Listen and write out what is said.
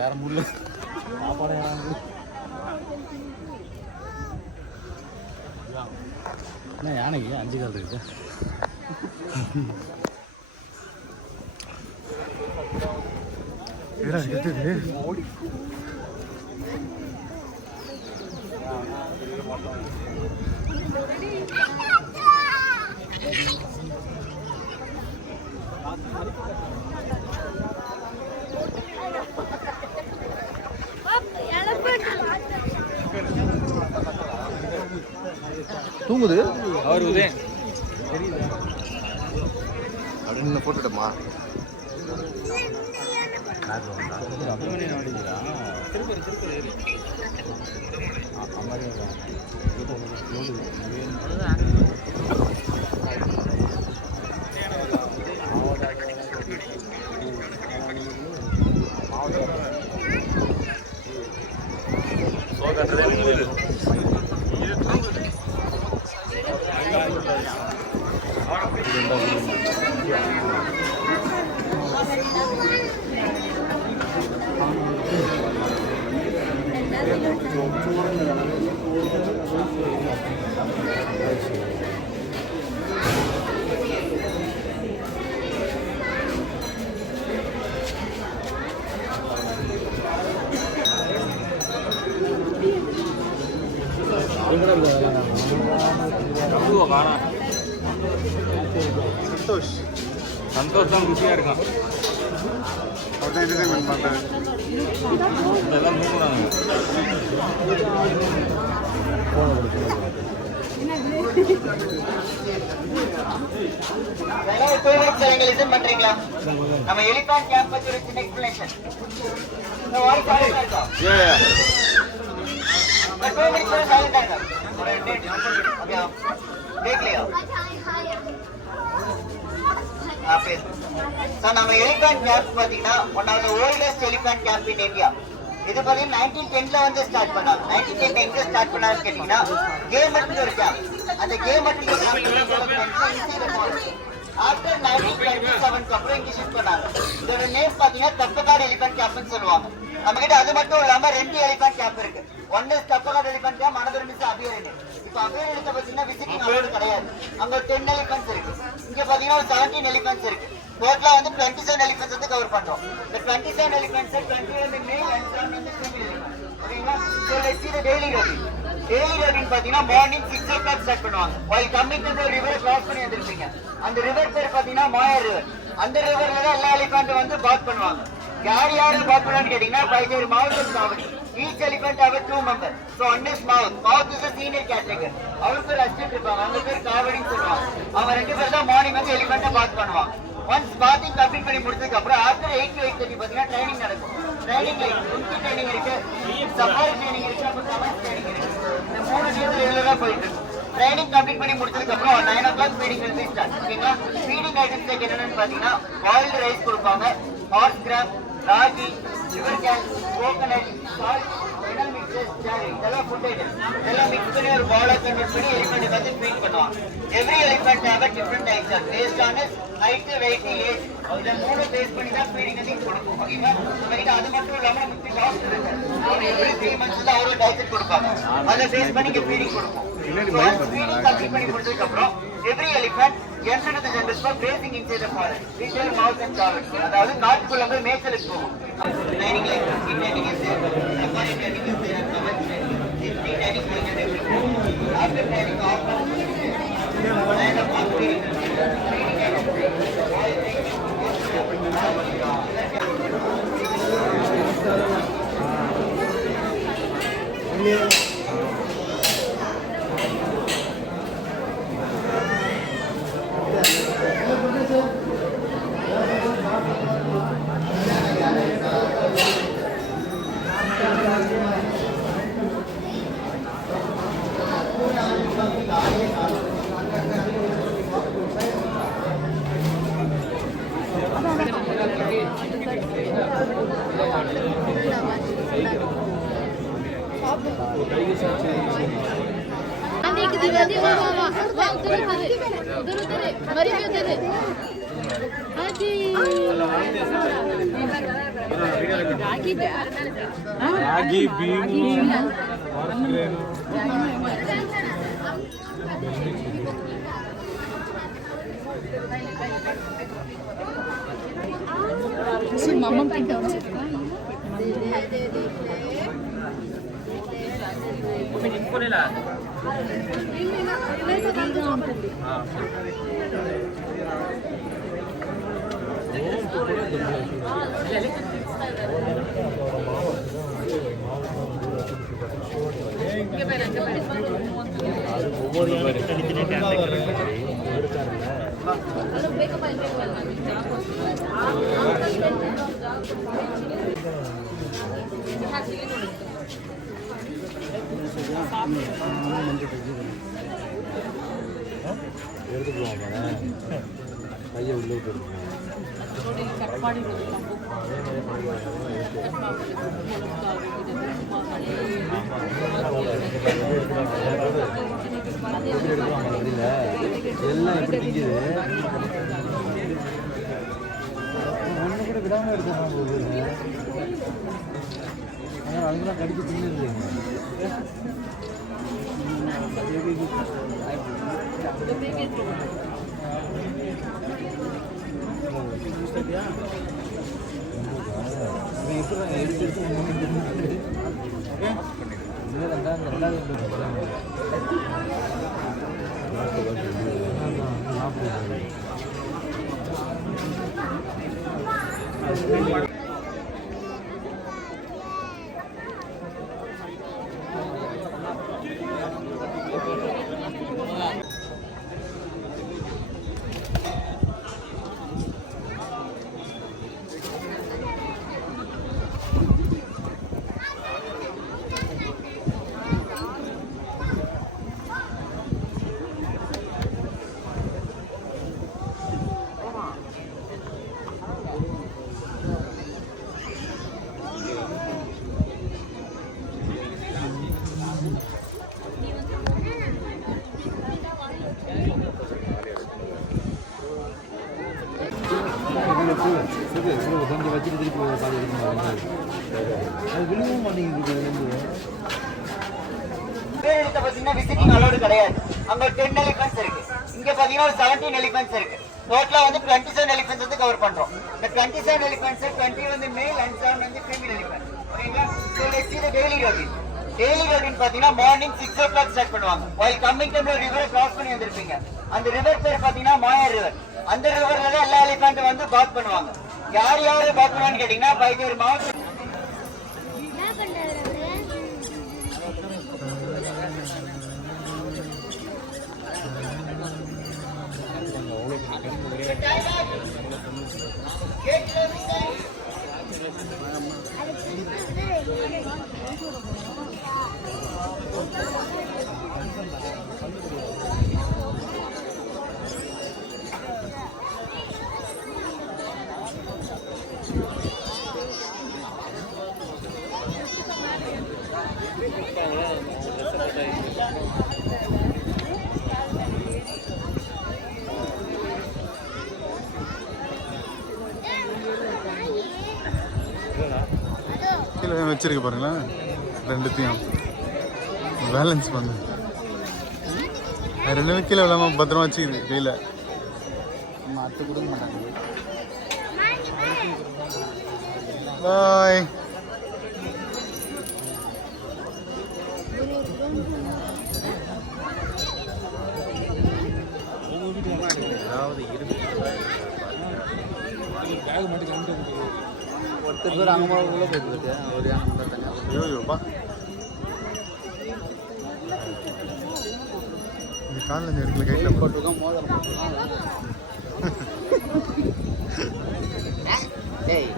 வேற முள்ள சாப்பாடு என்ன யானைக்கு 5 கால் இருக்கு. தூங்குது அவர் உதயம் தெரியுது அப்படின்னு போட்டுட்டோமா அபிமன்யு நோடிக்கிறா திருப்பதி திருப்பதி ஏறி அம்மாரி संतोष संतोष தான் குஷியா இருக்கான். அவன் என்டர்டெயின்மென்ட் பண்றான். இதெல்லாம் மூக்குறாங்க. லிசன் பண்றீங்களா? நம்ம எலிஃபண்ட் கேம்ப் பத்தி ஒரு சின்ன எக்ஸ்பிளனேஷன். இந்த வாய்ஸ் ஆடியோ இருக்கா? मैं 2 मिनट में साइलेंट है और डेट अभी आप देख लिया आप सर நம்ம எலிஃபண்ட் கேம்ப் பாத்தீங்கன்னா one of the oldest elephant camp in India. இது பாத்தீங்கன்னா 1910ல வந்து ஸ்டார்ட் பண்ணாங்க. 1910 எங்க ஸ்டார்ட் பண்ணாங்கன்னு கேட்டீங்கன்னா கேமட்ல ஒரு கேம்ப். அந்த கேமட்ல ஆஃப்டர் 1927 அப்புறம் இங்க ஷிஃப்ட் பண்ணாங்க. இதோட நேம் பாத்தீங்கன்னா தப்பக்காடு எலிஃபண்ட் கேம்ப்னு சொல்லுவாங்க. நம்ம கிட்ட அது மட்டும் இல்லாம 2 எலிஃபண்ட் கேம்ப் இருக்கு. ஒன்னு Thappakkadu elephant camp, another is அபியரன். இப்போ அபியரன்ல பாத்தீங்கன்னா விசிட்டிங் அலோட் கிடையாது. அங்க 10 எலிஃபண்ட்ஸ் இருக்கு. இங்க பாத்தீங்கன்னா 17 எலிஃபண்ட்ஸ் இருக்கு. டோட்டலா வந்து 27 எலிஃபண்ட்ஸ் வந்து கவர் பண்றோம். இந்த 27 எலிஃபண்ட்ஸ் 21 மேல் and 7 வந்து ஃபீமேல் எலிஃபண்ட். ஓகேங்களா? So let's see the daily routine. Daily routine பாத்தீங்கன்னா மார்னிங் 6 o'clock ஸ்டார்ட் பண்ணுவாங்க. while coming to the river cross பண்ணி வந்திருப்பீங்க. அந்த ரிவர் பேர் பாத்தீங்கன்னா மாயர் ரிவர். அந்த ரிவர்ல தான் எல்லா எலிஃபண்ட்டும் வந்து பாத் பண்ணுவாங்க. யார் யாரு பாத் பண்ணுவாங்கன்னு கேட்டீங்கன்னா by their mouth is covered. Each elephant have a 2 members. So on his mouth is a senior category. அவருக்கு ஒரு அசிஸ்டன்ட் இருப்பாங்க. அவங்க பேர் காவடின்னு சொல்லுவாங்க. அவங்க 2 பேர் தான் மார்னிங் வந்து எலிஃபண்ட்டை பாத் பண்ணுவாங்க. ஒன்ஸ் பாத்திங் கம்ப்ளீட் பண்ணி முடிச்சதுக்கு அப்புறம் ஆஃப்டர் 8 to 8:30 பாத்தீங்கன்னா ட்ரைனிங் நடக்கும். ட்ரைனிங் லைக் குட்டி ட்ரைனிங் இருக்கு, சஃபாரி ட்ரைனிங் இருக்கு, அப்புறம் கமாண்ட் ட்ரைனிங் இருக்கு. இந்த 3 டேஸ் ரெகுலரா போயிட்டு இருக்கு. ட்ரைனிங் கம்ப்ளீட் பண்ணி முடிச்சதுக்கு அப்புறம் 9 o'clock feeding will be start. ஓகேங்களா? ஃபீடிங் ஐட்டம்ஸ் என்னன்னு பாத்தீங்கன்னா பாயில்டு ரைஸ் கொடுப்பாங்க, hours gram, ragi, sugar cane, coconut, salt, final mixes, sorry, இதெல்லாம் ஃபுட் ஐட்டம். இதெல்லாம் மிக்ஸ் பண்ணி ஒரு பாலா கன்வெர்ட் பண்ணி எலிஃபண்ட் வந்து ஃபீட் பண்ணுவாங்க. Every elephant have a different diet based on its height, weight, age. இத 3 பேஸ் பண்ணி தான் ஃபீடிங் வந்து கொடுப்போம். ஓகேங்களா? நம்ம அது மட்டும் இல்லாம நமக்கு டாக்டர் இருக்கு. அவங்க எவ்ரி 3 months தான் அவரோட டயட் கொடுப்பாங்க. அதை பேஸ் பண்ணி ஃபீடிங் கொடுப்போம். ஃபீடிங் கம்ப்ளீட் பண்ணி முடிச்சதுக்கு அப்புறம் every elephant enter to the jungle for grazing inside the forest. We tell mouse and cavern. அதாவது காட்டுக்குள்ள போய் மேய்ச்சலுக்கு போகும். Training like training is safari training is cover training training after training of and of feeding Okay. ರಾಗಿ ಬೀನು మమ్మ கையை உள்ளே எல்லாம் எப்படி திங்குது ஒன்று கூட விடாமல் எடுத்துக்கலாம் போகுது அதுக்கெல்லாம் கடிச்சு தின்னு கொஞ்சம் வச்சுட்டு திருப்பி பாதி எடுக்கணும் அது விழுவும் மாட்டேங்குது பாத்தீங்கன்னா விசிட்டிங் அலோடு கிடையாது. அங்க 10 எலிபென்ட்ஸ் இருக்கு. இங்க பாத்தீங்கன்னா ஒரு 17 எலிபென்ட்ஸ் இருக்கு. டோட்டலா வந்து 27 எலிபென்ட்ஸ் வந்து கவர் பண்றோம். இந்த 27 எலிபென்ட்ஸ் 20 வந்து மேல் அண்ட் 7 வந்து ஃபீமேல் எலிபென்ட். ஓகேங்களா? So let's see the daily routine. Daily routine பாத்தீங்கன்னா மார்னிங் 6 o'clock ஸ்டார்ட் பண்ணுவாங்க. while coming to the river cross பண்ணி வந்திருப்பீங்க. அந்த ரிவர் பேர் பாத்தீங்கன்னா மாயர் ரிவர். அந்த ரிவர்ல தான் எல்லா எலிபென்ட் வந்து பாத் பண்ணுவாங்க. யார் யாரு பாத் பண்ணுவான்னு கேட்டீங்கன்னா பை தேர் மவுத். கீழே வச்சிருக்க பாருங்களேன், ரெண்டுத்தையும் பேலன்ஸ் பண்ணு. ரெண்டுமே கீழே விழாம பத்திரமா வச்சுக்குது கையில். மாற்ற கொடுக்க மாட்டாங்க. பாய். ஒருத்தர் பேர் அங்கே உள்ள போயிட்டு ஒரு ஐயோப்பா, இந்த காலில் இந்த இடத்துல கையில் போட்டுருக்கோம். மோதிரம் ஏய்